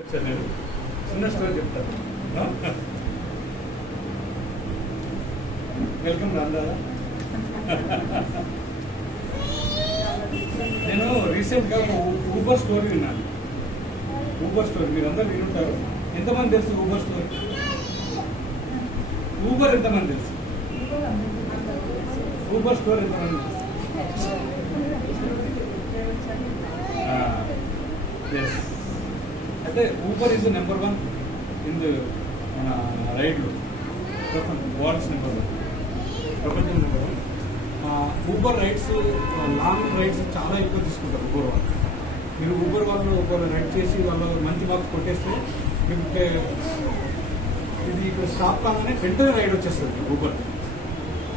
నేను చిన్న స్టోరీ చెప్తాను. వెల్కమ్ రాందారా. నేను రీసెంట్గా ఊబర్ స్టోరీ విన్నాను. ఊబర్ స్టోరీ మీరు అందరూ వినుంటారు. ఎంతమంది తెలుసు ఊబర్ స్టోరీ? ఊబర్ ఎంతమంది తెలుసు? ఊబర్ స్టోరీ ఎంతమంది తెలుసు? ఎస్. అయితే ఊబర్ ఈజ్ నెంబర్ 1 ఇన్ మన రైడ్లో. వరల్డ్స్ నెంబర్ 1, ప్రపంచం number 1. Uber rides, long rides చాలా ఎక్కువ తీసుకుంటారు ఊబర్ వాళ్ళు. మీరు ఊబర్ వాళ్ళు ఒకరు రైడ్ చేసి వాళ్ళు మంచి మార్క్స్ కొట్టేస్తే మీకు ఇది ఇక్కడ స్టాప్ కాగానే వెంటనే రైడ్ వచ్చేస్తుంది ఊబర్.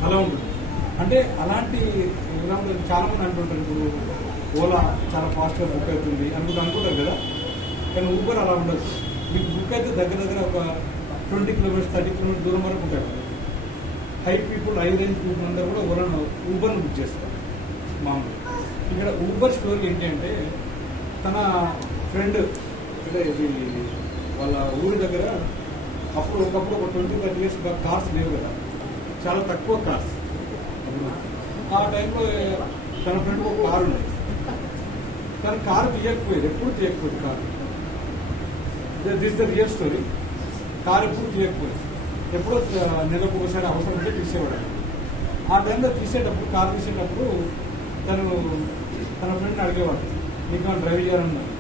అలా ఉంటుంది. అంటే అలాంటి చాలా మంది అంటుంటారు, ఇప్పుడు ఓలా చాలా ఫాస్ట్గా బుక్ అవుతుంది అనుకుంటారు కదా. కానీ ఊబర్ అలా ఉండదు. మీకు బుక్ అయితే దగ్గర దగ్గర ఒక 20 కిలోమీటర్స్ 30 కిలోమీటర్స్ దూరం వరకు ఉంటారు. High people, high range people అందరూ కూడా ఊబర్ను బుక్ చేస్తారు మామూలుగా. ఇక్కడ ఊబర్ స్టోరీ ఏంటి అంటే, తన ఫ్రెండ్ అంటే ఇది వాళ్ళ ఊరి దగ్గర ఒకప్పుడు ఒక 20-30 ఇయర్స్ కార్స్ లేవు కదా, చాలా తక్కువ కార్స్. ఆ టైంలో తన ఫ్రెండ్ ఒక కారు ఉండేది. తన కారు తీయకపోయేది, ఎప్పుడు తీయకపోయేది car. This the real story. Car ఎప్పుడు తీయకపోయేది, ఎప్పుడో నెలకు ఒకసారి అవసరం ఉంటే తీసేవాడు. ఆ టైంలో తీసేటప్పుడు, కారు తీసేటప్పుడు తన ఫ్రెండ్ని అడిగేవాడు, నీకు డ్రైవ్ చేయాలన్నాడు.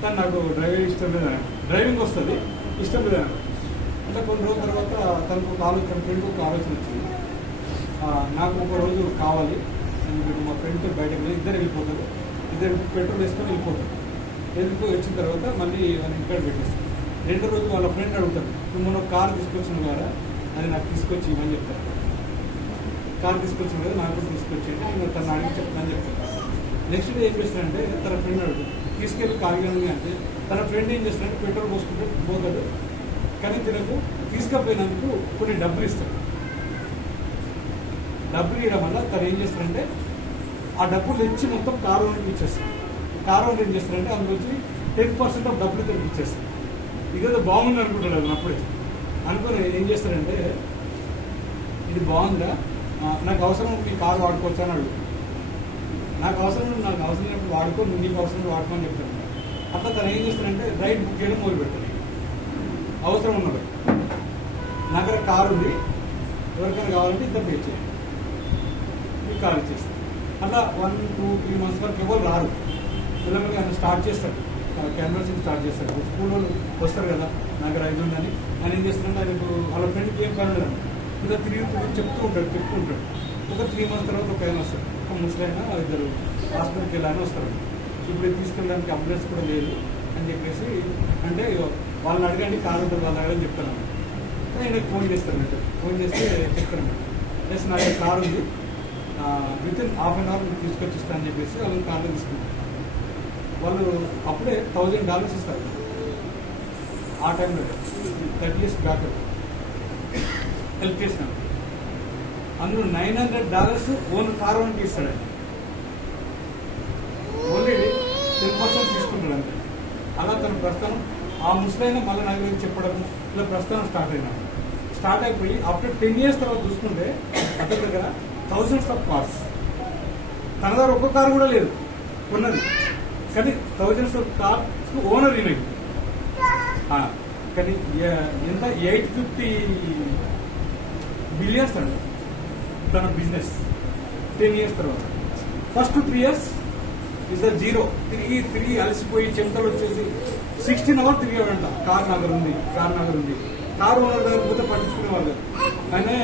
కానీ నాకు డ్రైవింగ్ ఇష్టం లేదా, డ్రైవింగ్ వస్తుంది ఇష్టం లేదా. అంటే కొన్ని రోజుల తర్వాత తన ఫ్రెండ్కి ఒక ఆలోచన వచ్చింది, నాకు ఒక రోజు కావాలి, మా ఫ్రెండ్ బయటకు వెళ్ళి ఇద్దరు వెళ్ళిపోతారు, ఇద్దరు పెట్రోల్ వేసుకొని వెళ్ళిపోతారు. వచ్చిన తర్వాత మళ్ళీ వాళ్ళ ఇంటికాడ పెట్టేస్తారు. 2వ రోజు వాళ్ళ ఫ్రెండ్ అడుగుతారు, నువ్వు మొన్న కారు తీసుకొచ్చిన కదా, అది నాకు తీసుకొచ్చి ఇవ్వని చెప్తారు. కారు తీసుకొచ్చిన కదా నాకు తీసుకొచ్చింది, నేను తను అడిగి చెప్తానని చెప్తాను. నెక్స్ట్ డే ఏం చేస్తానంటే, తన ఫ్రెండ్ అడుగుతాడు, తీసుకెళ్ళి కాగితాన్ని అంటే తన ఫ్రెండ్ ఏం చేస్తాడంటే పెట్రోల్ పోసుకుంటే పోతాడు, కానీ తినకు తీసుకపోయినందుకు కొన్ని డబ్బులు ఇస్తాడు. డబ్బులు ఇవ్వడం వల్ల తను ఏం చేస్తాడంటే ఆ డబ్బులు తెచ్చి మొత్తం కారు ఓనర్కి ఇచ్చేస్తాడు. కారు ఓనర్ ఏం చేస్తాడంటే అందులోంచి 10% ఆఫ్ డబ్బులు తనకి ఇచ్చేస్తాడు. ఇదేదో బాగుంది అనుకుంటాడు అది. అప్పుడే అనుకుని ఏం చేస్తాడంటే, ఇది బాగుందా, నాకు అవసరం ఈ కారు వాడుకోవచ్చా అని అడుగు. నాకు అవసరమైనప్పుడు వాడుకో, నీకు అవసరం వాడుకోని చెప్తాను. అట్లా తను ఏం చేస్తాడంటే రైడ్ బుక్ చేయడం మొదలు పెడతాడు. అవసరం ఉన్నది, నా దగ్గర కారు ఉంది, ఎవరికైనా కావాలంటే ఇద్దరు పే చేయండి, మీకు కారు ఇచ్చేస్తాను. అట్లా 1, 2, 3 మంత్స్ వరకు ఎవరు రారు. పిల్లలకి ఆయన స్టార్ట్ చేస్తాడు, క్యాన్వర్సింగ్ స్టార్ట్ చేస్తాడు. స్కూల్ వాళ్ళు వస్తారు కదా, నా దగ్గర 5 ఉందని. ఆయన ఏం చేస్తాడంటే ఆయనకు వాళ్ళ ఫ్రెండ్కి ఏం పని ఉండదు, ఇంకా తిరిగి చెప్తూ ఉంటాడు. ఒక 3 మంత్స్ తర్వాత ఒక ఆయన వస్తాడు, ఒక ముసలైనా ఇద్దరు హాస్పిటల్కి వెళ్ళాలని వస్తారు. ఇప్పుడు తీసుకెళ్ళడానికి అంబులెన్స్ కూడా లేదు అని చెప్పేసి అంటే, వాళ్ళని అడగండి కారు ఉంటుంది వాళ్ళ దగ్గర అని చెప్తాను. ఆయనకు ఫోన్ చేస్తానంటే, ఫోన్ చేస్తే చెప్తాను, ప్లస్ నా దగ్గర కారు ఉంది, వితిన్ ½ an hour తీసుకొచ్చి ఇస్తానని చెప్పేసి వాళ్ళని కార్లో తీసుకుంటారు. వాళ్ళు అప్పుడే $1,000 ఇస్తారు. ఆ టైంలో 30 years బ్యాక్ హెల్ప్ చేసినాను. అందులో $900 ఓన్ కారు ఓన్కి ఇస్తాడు. ఓన్లీ 10% తీసుకుంటాడు అంతే. అలా తన ప్రస్థానం ఆ ముసలైన మళ్ళీ నా గురించి చెప్పడం, ఇలా ప్రస్థానం స్టార్ట్ అయిపోయి ఆఫ్టర్ 10 years తర్వాత చూసుకుంటే అతని దగ్గర thousands of cars. తన దగ్గర ఒక్క కారు కూడా లేదు ఉన్నది, కానీ thousands of cars ఓనర్ ఈయనకి. కానీ ఎంత 850 billions అండి తన బిజినెస్ 10 years తర్వాత. First 3 years is the zero. తిరిగి అలసిపోయి చెమటలు వచ్చేసి 16 hours తిరిగాడంట. కారు నగర్ ఉంది. కారు ఓనర్ దగ్గర పోతే పట్టించుకునేవాళ్ళు. కానీ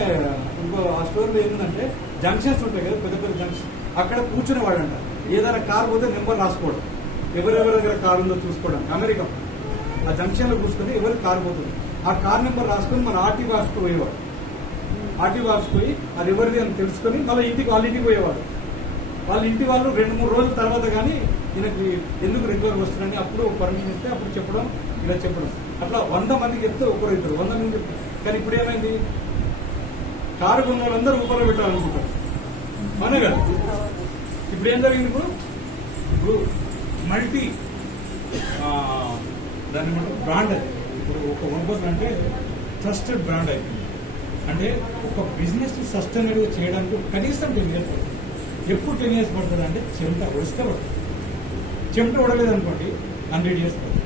ఇంకో ఆ స్టోరీలో ఏంటంటే, జంక్షన్స్ ఉంటాయి కదా, పెద్ద పెద్ద జంక్షన్, అక్కడ కూర్చునేవాడంట. ఏదైనా కారు పోతే నెంబర్ రాసుకోవడం, ఎవరెవరి దగ్గర కారు ఉందో చూసుకోవడం. అమెరికా ఆ జంక్షన్ లో కూర్చుని ఎవరికి కారు పోతుంది ఆ కార్ నెంబర్ రాసుకొని మన ఆర్టీఓ ఆఫీస్కి పోయేవాడు. ఆర్టీఓ ఆఫీస్కి పోయి అది ఎవరిది అని తెలుసుకొని మళ్ళీ వాళ్ళ ఇంటికి పోయేవాడు. వాళ్ళ ఇంటి వాళ్ళు 2-3 రోజుల తర్వాత కానీ ఈయనకి ఎందుకు రెగ్యులర్ వస్తున్నారని అప్పుడు పర్మిషన్ ఇస్తే అప్పుడు చెప్పడం, ఇలా చెప్పడం. అట్లా 100 మందికి చెప్తే ఒకరు ఇద్దరు, 100 మంది చెప్తారు. కానీ ఇప్పుడు ఏమైంది, కారు కొన్న వాళ్ళందరూ ఊపర్లో పెట్టాలనుకుంటారు, అవునే కదా. ఇప్పుడు ఏం జరిగింది, ఇప్పుడు మల్టీ దాని ఏమంటారు బ్రాండ్. అది ఇప్పుడు ఒక ఊబర్ అంటే ట్రస్టెడ్ బ్రాండ్ అయిపోయింది. అంటే ఒక బిజినెస్ సస్టైనబుల్గా చేయడానికి కనీసం 10 years పడుతుంది. ఎప్పుడు 10 years పడుతుంది అంటే చెమట వస్తే పడుతుంది. చెమట ఉడలేదనుకోండి 100 years పడుతుంది.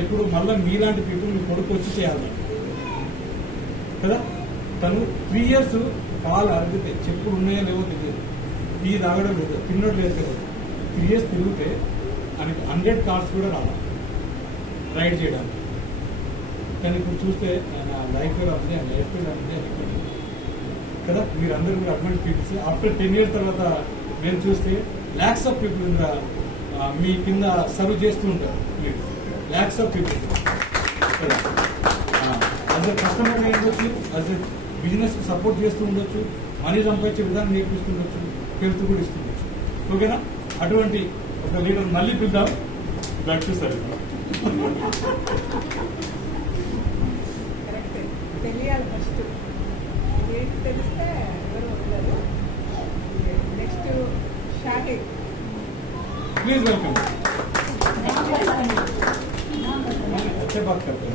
ఎప్పుడు మళ్ళీ మీలాంటి పీపుల్ మీ కొడుకు వచ్చి చేయాలి కదా. తను 3 years కాలు అరిగితే చెప్పులు ఉన్నాయో లేవో తెలియదు, టీ తాగడం లేదు, తిన్నట్టు లేదు కదా. 3 years తిరిగితే ఆయనకి 100 cars కూడా రావాలి రైడ్ చేయడానికి. కానీ ఇప్పుడు చూస్తే ఆయన లైఫ్ ఎలా ఉంది, ఆయన లైఫ్ ఎలా ఉంది అని కదా. మీరందరూ కూడా అటువంటి పీపుల్స్. ఆఫ్టర్ 10 years తర్వాత మేము చూస్తే lakhs of people మీ కింద సర్వ్ చేస్తూ ఉంటారు. మీరు lakhs of people కదా. యాజ్ ఎ కస్టమర్ ఉండొచ్చు, యాజ్ ఎ బిజినెస్ సపోర్ట్ చేస్తూ ఉండొచ్చు, మనీ సంపాదించే విధానం నేర్పిస్తుండొచ్చు, హెల్త్ కూడా ఇస్తుండొచ్చు. ఓకేనా? అటువంటి ఒక లీడర్ మళ్ళీ పిలుద్దాం. బ్లడ్ చూస్తారు తెలియాలి ఫస్ట్. ఏంటి తెలిస్తే ఎవరు ఉండదు. నెక్స్ట్ షాహిద్. Please welcome. अच्छे बात करते हैं.